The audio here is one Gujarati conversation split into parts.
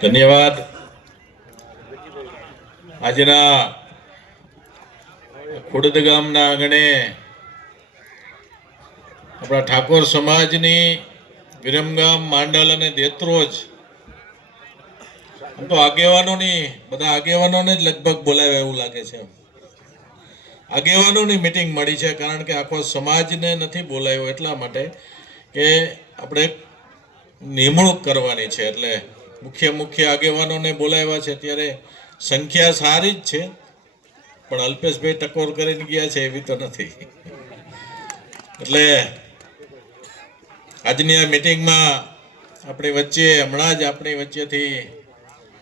ધન્યવાદ. આજના ખુડદ ગામના આંગણે આપણા ઠાકોર સમાજની વિરમગામ, માંડલ અને દેત્રોજ આમ તો આગેવાનોની બધા આગેવાનોને જ લગભગ બોલાવ્યા એવું લાગે છે. આગેવાનોની મીટિંગ મળી છે, કારણ કે આખો સમાજને નથી બોલાવ્યો એટલા માટે કે આપણે નિમણૂક કરવાની છે. એટલે મુખ્ય આગેવાનોને બોલાવ્યા છે. ત્યારે સંખ્યા સારી જ છે, પણ અલ્પેશભાઈ ટકોર કરીને ગયા છે એવી તો નથી. એટલે આજની આ મીટિંગમાં આપણી વચ્ચે હમણાં જ આપણી વચ્ચેથી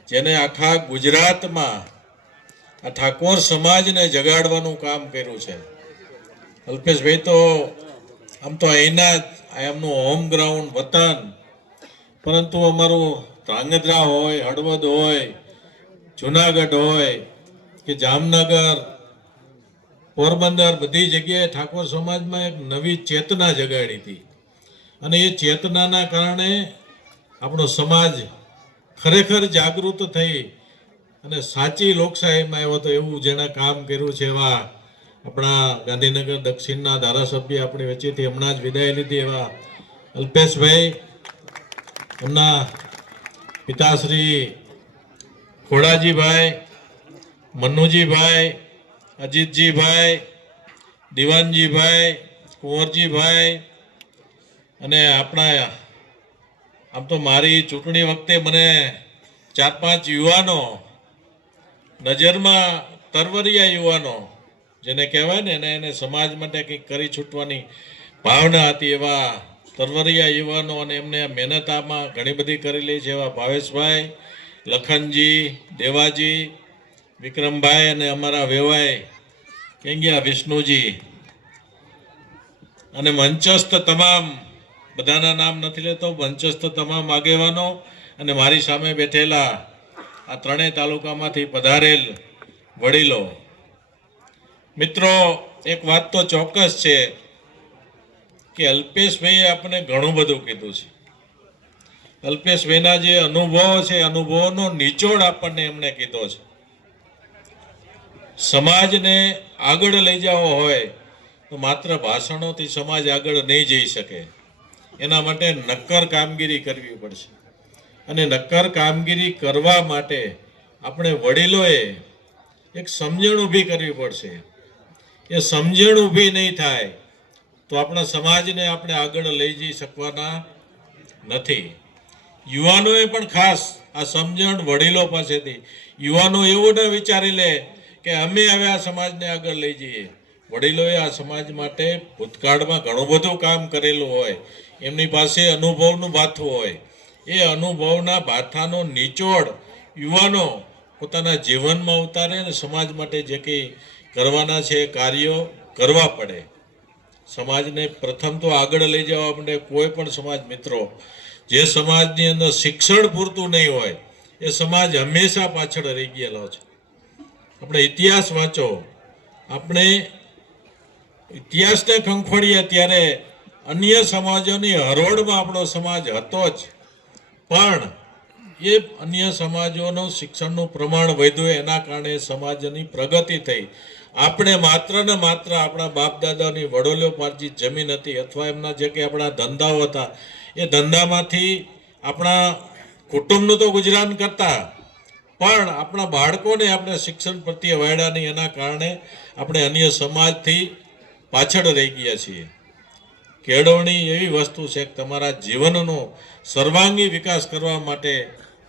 જેને આખા ગુજરાતમાં આ ઠાકોર સમાજને જગાડવાનું કામ કર્યું છે, અલ્પેશભાઈ તો આમ તો અહીંના એમનું હોમ ગ્રાઉન્ડ વતન, પરંતુ અમારું ધ્રાંગધ્રા હોય, હળવદ હોય, જુનાગઢ હોય કે જામનગર, પોરબંદર, બધી જગ્યાએ ઠાકોર સમાજમાં એક નવી ચેતના જગાડી હતી. અને એ ચેતનાના કારણે આપણો સમાજ ખરેખર જાગૃત થઈ અને સાચી લોકશાહીમાં આવ્યો તો એવું જેણે કામ કર્યું છે એવા આપણા ગાંધીનગર દક્ષિણના ધારાસભ્ય આપણી વચ્ચેથી હમણાં જ વિદાય લીધી એવા અલ્પેશભાઈ, એમના પિતાશ્રી ખોડાજીભાઈ, મનુજીભાઈ, અજીતજીભાઈ, દિવાનજીભાઈ, કુંવરજીભાઈ, અને આપણા આમ તો મારી ચૂંટણી વખતે મને 4-5 યુવાનો નજરમાં, તરવરિયા યુવાનો જેને કહેવાય ને એને સમાજ માટે કંઈક કરી છૂટવાની ભાવના હતી, એવા તરવરિયા યુવાનો અને એમને મહેનત આમાં ઘણી બધી કરેલી છે એવા ભાવેશભાઈ, લખનજી, દેવાજી, વિક્રમભાઈ અને અમારા વેવાઈ ક્યાં ગયા વિષ્ણુજી, અને મંચસ્થ તમામ, બધાના નામ નથી લેતો, મંચસ્થ તમામ આગેવાનો અને મારી સામે બેઠેલા આ ત્રણેય તાલુકામાંથી પધારેલ વડીલો. મિત્રો, એક વાત તો ચોક્કસ છે કે અલ્પેશભાઈએ આપણને ઘણું બધું કીધું છે. અલ્પેશભાઈના જે અનુભવો છે, અનુભવોનો નિચોડ આપણને એમણે કીધો છે. સમાજને આગળ લઈ જવો હોય તો માત્ર ભાષણોથી સમાજ આગળ નહીં જઈ શકે. એના માટે નક્કર કામગીરી કરવી પડશે. અને નક્કર કામગીરી કરવા માટે આપણે વડીલોએ એક સમજણ ઊભી કરવી પડશે. એ સમજણ ઊભી નહીં થાય તો આપણા સમાજને આપણે આગળ લઈ જઈ શકવાના નથી. યુવાનોએ પણ ખાસ આ સમજણ વડીલો પાસેથી, યુવાનો એવું ન વિચારી લે કે અમે હવે આ સમાજને આગળ લઈ જઈએ. વડીલોએ આ સમાજ માટે ભૂતકાળમાં ઘણું બધું કામ કરેલું હોય, એમની પાસે અનુભવનું ભાથું હોય. એ અનુભવના ભાથાનો નિચોડ યુવાનો પોતાના જીવનમાં ઉતારે અને સમાજ માટે જે કંઈ કરવાના છે કાર્યો કરવા પડે. સમાજને પ્રથમ તો આગળ લઈ જવા માટે કોઈ પણ સમાજ, મિત્રો, જે સમાજની અંદર શિક્ષણ પૂરતું નહીં હોય એ સમાજ હંમેશા પાછળ રહી ગયેલો છે. આપણે ઇતિહાસ વાંચો, આપણે ઇતિહાસને ખંખોળીએ ત્યારે અન્ય સમાજોની હરોળમાં આપણો સમાજ હતો જ, પણ એ અન્ય સમાજોનો શિક્ષણનું પ્રમાણ વધ્યું, એના કારણે સમાજની પ્રગતિ થઈ. આપણે માત્ર ને માત્ર આપણા બાપ દાદાની વડોલો પાર્જિત જમીન હતી અથવા એમના જે કંઈ આપણા ધંધાઓ હતા એ ધંધામાંથી આપણા કુટુંબનું તો ગુજરાન કરતા, પણ આપણા બાળકોને આપણે શિક્ષણ પ્રત્યે વાળ્યા નહીં. એના કારણે આપણે અન્ય સમાજથી પાછળ રહી ગયા છીએ. કેળવણી એવી વસ્તુ છે કે તમારા જીવનનો સર્વાંગી વિકાસ કરવા માટે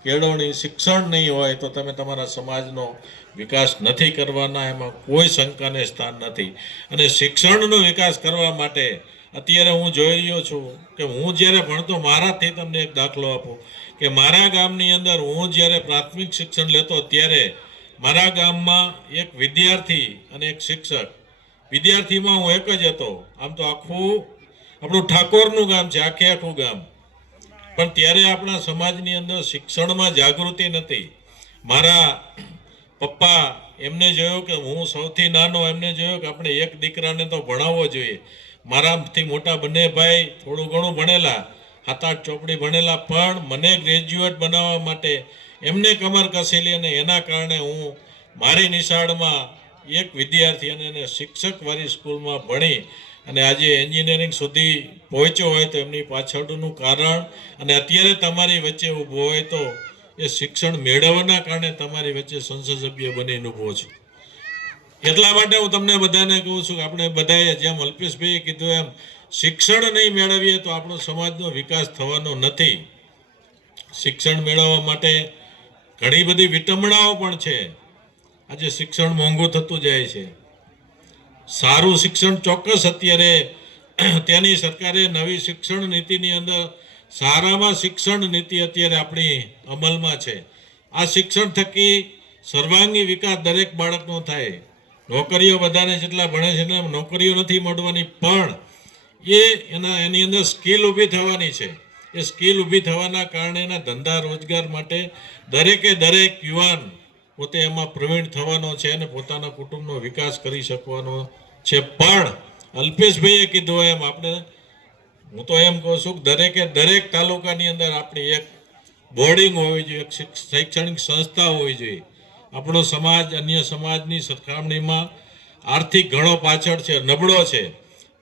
કેળવણી, શિક્ષણ નહીં હોય તો તમે તમારા સમાજનો વિકાસ નથી કરવાના, એમાં કોઈ શંકાને સ્થાન નથી. અને શિક્ષણનો વિકાસ કરવા માટે અત્યારે હું જોઈ રહ્યો છું કે હું જ્યારે ભણતો, મારાથી તમને એક દાખલો આપું કે મારા ગામની અંદર હું જ્યારે પ્રાથમિક શિક્ષણ લેતો ત્યારે મારા ગામમાં એક વિદ્યાર્થી અને એક શિક્ષક, વિદ્યાર્થીમાં હું એક જ હતો. આમ તો આખું આપણું ઠાકોરનું ગામ છે, આખું ગામ, પણ ત્યારે આપણા સમાજની અંદર શિક્ષણમાં જાગૃતિ નથી. મારા પપ્પા, એમને જોયું કે હું સૌથી નાનો, એમને જોયું કે આપણે એક દીકરાને તો ભણાવવો જોઈએ. મારાથી મોટા બંને ભાઈ થોડું ઘણું ભણેલા, સાત-આઠ ચોપડી ભણેલા, પણ મને ગ્રેજ્યુએટ બનાવવા માટે એમને કમર કસેલી અને એના કારણે હું મારી નિશાળમાં એક વિદ્યાર્થી અને એને શિક્ષકવાળી સ્કૂલમાં ભણી અને આજે એન્જિનિયરિંગ સુધી પહોંચ્યો હોય તો એમની પાછળનું કારણ અને અત્યારે તમારી વચ્ચે ઊભો હોય તો એ શિક્ષણ મેળવવાના કારણે તમારી વચ્ચે સંસદ સભ્ય બનીને ઊભો છું. એટલા માટે હું તમને બધાને કહું છું કે આપણે બધાએ જેમ અલ્પેશભાઈએ કીધું એમ શિક્ષણ નહીં મેળવીએ તો આપણો સમાજનો વિકાસ થવાનો નથી. શિક્ષણ મેળવવા માટે ઘણી બધી વિટંબણાઓ પણ છે. આજે શિક્ષણ મોંઘું થતું જાય છે. સારું શિક્ષણ ચોક્કસ અત્યારે ત્યાંની સરકારે નવી શિક્ષણ નીતિની અંદર સારામાં શિક્ષણ નીતિ અત્યારે આપણી અમલમાં છે. આ શિક્ષણ થકી સર્વાંગી વિકાસ દરેક બાળકનો થાય. નોકરીઓ બધાને જેટલા ભણે છે ને નોકરીઓ નથી મળવાની, પણ એની અંદર સ્કિલ ઊભી થવાની છે. એ સ્કિલ ઊભી થવાના કારણે એના ધંધા રોજગાર માટે દરેકે દરેક યુવાન પોતે એમાં પ્રવીણ થવાનો છે અને પોતાના કુટુંબનો વિકાસ કરી શકવાનો છે. પણ અલ્પેશભાઈએ કીધું એમ આપણે, હું તો એમ કહું છું કે દરેકે દરેક તાલુકાની અંદર આપણી એક બોર્ડિંગ હોવી જોઈએ, એક શૈક્ષણિક સંસ્થા હોવી જોઈએ. આપણો સમાજ અન્ય સમાજની સરખામણીમાં આર્થિક ઘણો પાછળ છે, નબળો છે,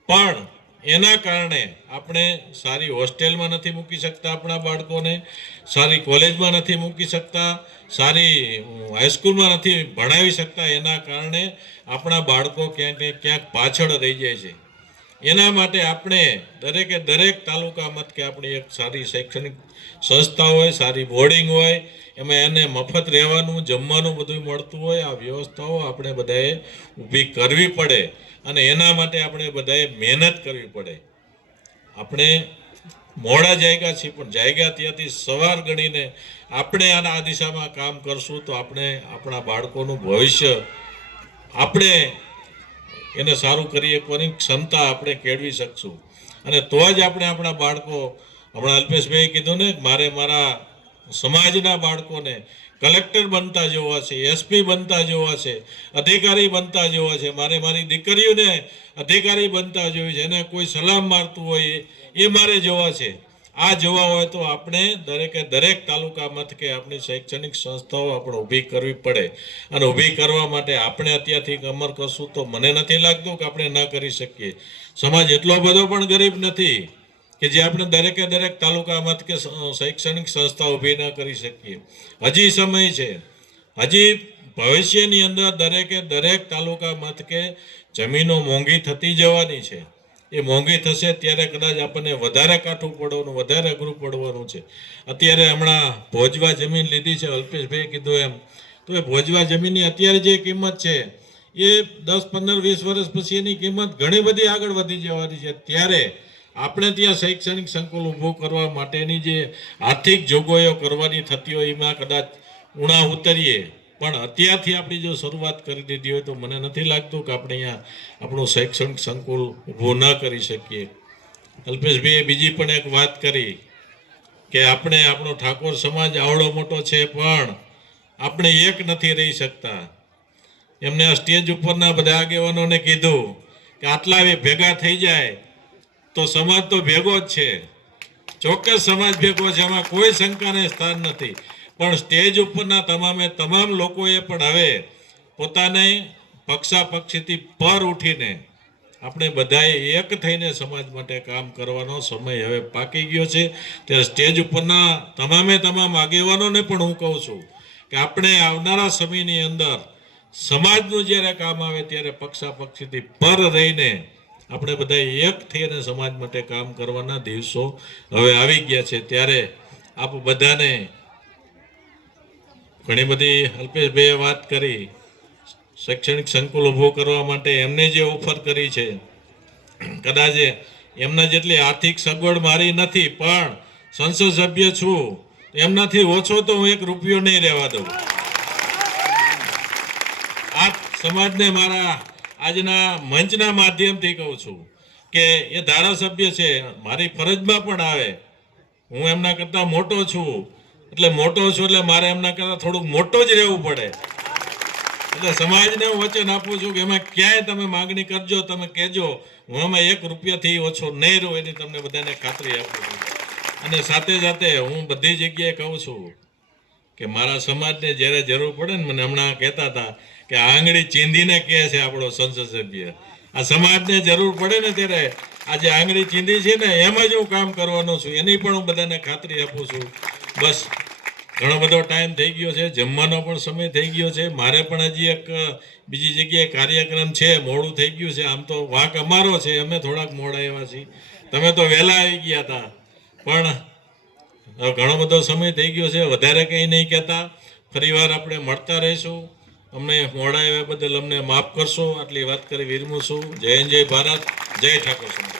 પણ એના કારણે આપણે સારી હોસ્ટેલમાં નથી મૂકી શકતા, આપણા બાળકોને સારી કોલેજમાં નથી મૂકી શકતા, સારી હાઈસ્કૂલમાં નથી ભણાવી શકતા. એના કારણે આપણા બાળકો ક્યાંક ને ક્યાંક પાછળ રહી જાય છે. એના માટે આપણે દરેકે દરેક તાલુકા મથકે આપણી એક સારી શૈક્ષણિક સંસ્થા હોય, સારી બોર્ડિંગ હોય, એમાં એને મફત રહેવાનું જમવાનું બધું મળતું હોય. આ વ્યવસ્થાઓ આપણે બધાએ ઊભી કરવી પડે અને એના માટે આપણે બધાએ મહેનત કરવી પડે. આપણે મોડા જાગ્યા છીએ, પણ જાગ્યા ત્યાંથી સવાર ગણીને આપણે આ દિશામાં કામ કરશું તો આપણે આપણા બાળકોનું ભવિષ્ય આપણે એને સારું કરી શકવાની ક્ષમતા આપણે કેળવી શકશું. અને તો જ આપણે આપણા બાળકો, હમણાં અલ્પેશભાઈએ કીધું ને મારે મારા સમાજના બાળકોને કલેક્ટર બનતા જોવા છે, એસપી બનતા જોવા છે, અધિકારી બનતા જોવા છે, મારે મારી દીકરીઓને અધિકારી બનતા જોવી છે, એને કોઈ સલામ મારતું હોય એ મારે જોવા છે. આ જોવા હોય તો આપણે દરેકે દરેક તાલુકા મથકે આપણી શૈક્ષણિક સંસ્થાઓ આપણે ઊભી કરવી પડે. અને ઊભી કરવા માટે આપણે અત્યારથી કમર કરશું તો મને નથી લાગતું કે આપણે ન કરી શકીએ. સમાજ એટલો બધો પણ ગરીબ નથી કે જે આપણે દરેકે દરેક તાલુકા મથકે શૈક્ષણિક સંસ્થા ઊભી ન કરી શકીએ. હજી સમય છે. હજી ભવિષ્યની અંદર દરેકે દરેક તાલુકા મથકે જમીનો મોંઘી થતી જવાની છે. એ મોંઘી થશે ત્યારે કદાચ આપણને વધારે કાઠું પડવાનું, વધારે અઘરું પડવાનું છે. અત્યારે હમણાં ભોજવા જમીન લીધી છે, અલ્પેશભાઈએ કીધું એમ, તો એ ભોજવા જમીનની અત્યારે જે કિંમત છે એ 10, 15, 20 વર્ષ પછી એની કિંમત ઘણી બધી આગળ વધી જવાની છે. ત્યારે આપણે ત્યાં શૈક્ષણિક સંકુલ ઊભું કરવા માટેની જે આર્થિક જોગવાઈઓ કરવાની થતી હોય એમાં કદાચ ઉણા ઉતરીએ, પણ અત્યારથી આપણી જો શરૂઆત કરી દીધી હોય તો મને નથી લાગતું કે આપણે અહીંયા આપણું શૈક્ષણિક સંકુલ ઊભું ન કરી શકીએ. અલ્પેશભાઈએ બીજી પણ એક વાત કરી કે આપણે આપણો ઠાકોર સમાજ આવડો મોટો છે પણ આપણે એક નથી રહી શકતા. એમને આ સ્ટેજ ઉપરના બધા આગેવાનોને કીધું કે આટલા ભેગા થઈ જાય તો સમાજ તો ભેગો જ છે, ચોક્કસ સમાજ ભેગો છે, એમાં કોઈ શંકાને સ્થાન નથી. પણ સ્ટેજ ઉપરના તમામ લોકોએ પણ હવે પોતાને પક્ષાપક્ષીથી પર ઉઠીને આપણે બધાએ એક થઈને સમાજ માટે કામ કરવાનો સમય હવે પાકી ગયો છે. ત્યારે સ્ટેજ ઉપરના તમામ આગેવાનોને પણ હું કહું છું કે આપણે આવનારા સમયની અંદર સમાજનું જ્યારે કામ આવે ત્યારે પક્ષાપક્ષીથી પર રહીને આપણે બધા એક થઈને સમાજ માટે કામ કરવાના દિવસો હવે આવી ગયા છે. ત્યારે આપ બધાને ઘણી બધી અલ્પેશભાઈએ વાત કરી શૈક્ષણિક સંકુલ ઊભો કરવા માટે એમને જે ઓફર કરી છે, કદાચ એમના જેટલી આર્થિક સગવડ મારી નથી, પણ સંસદ સભ્ય છું એમનાથી ઓછો તો હું 1 રૂપિયો નહીં રહેવા દઉં. આ સમાજને મારા આજના મંચના માધ્યમથી કહું છું કે એ ધારાસભ્ય છે, મારી ફરજમાં પણ આવે. હું એમના કરતાં મોટો છું એટલે મારે એમના કરતાં થોડુંક મોટો જ રહેવું પડે. એટલે સમાજને હું વચન આપું છું કે એમાં ક્યાંય તમે માગણી કરજો, તમે કહેજો, હું એમાં 1 રૂપિયાથી ઓછો નહીં રહું, એની તમને બધાને ખાતરી આપું છું. અને સાથે સાથે હું બધી જગ્યાએ કહું છું કે મારા સમાજને જ્યારે જરૂર પડે ને, મને હમણાં કહેતા હતા કે આંગળી ચીંધીને કહે છે આપણો સંસદ સભ્ય, આ સમાજને જરૂર પડે ને ત્યારે આજે આંગળી ચીંધી છે ને એમ જ હું કામ કરવાનો છું, એની પણ હું બધાને ખાતરી આપું છું. બસ ઘણો બધો ટાઈમ થઈ ગયો છે, જમવાનો પણ સમય થઈ ગયો છે, મારે પણ હજી એક બીજી જગ્યાએ કાર્યક્રમ છે, મોડું થઈ ગયું છે. આમ તો વાંક અમારો છે, અમે થોડાક મોડા આવ્યા છીએ, તમે તો વહેલા આવી ગયા હતા, પણ હવે ઘણો બધો સમય થઈ ગયો છે, વધારે કંઈ નહીં કહેતા. ફરીવાર આપણે મળતા રહીશું. અમને મોડા આવ્યા બદલ અમને માફ કરશો. આટલી વાત કરી વિરમું છું. જય હિન્દ, જય ભારત, જય ઠાકોર સમાજ.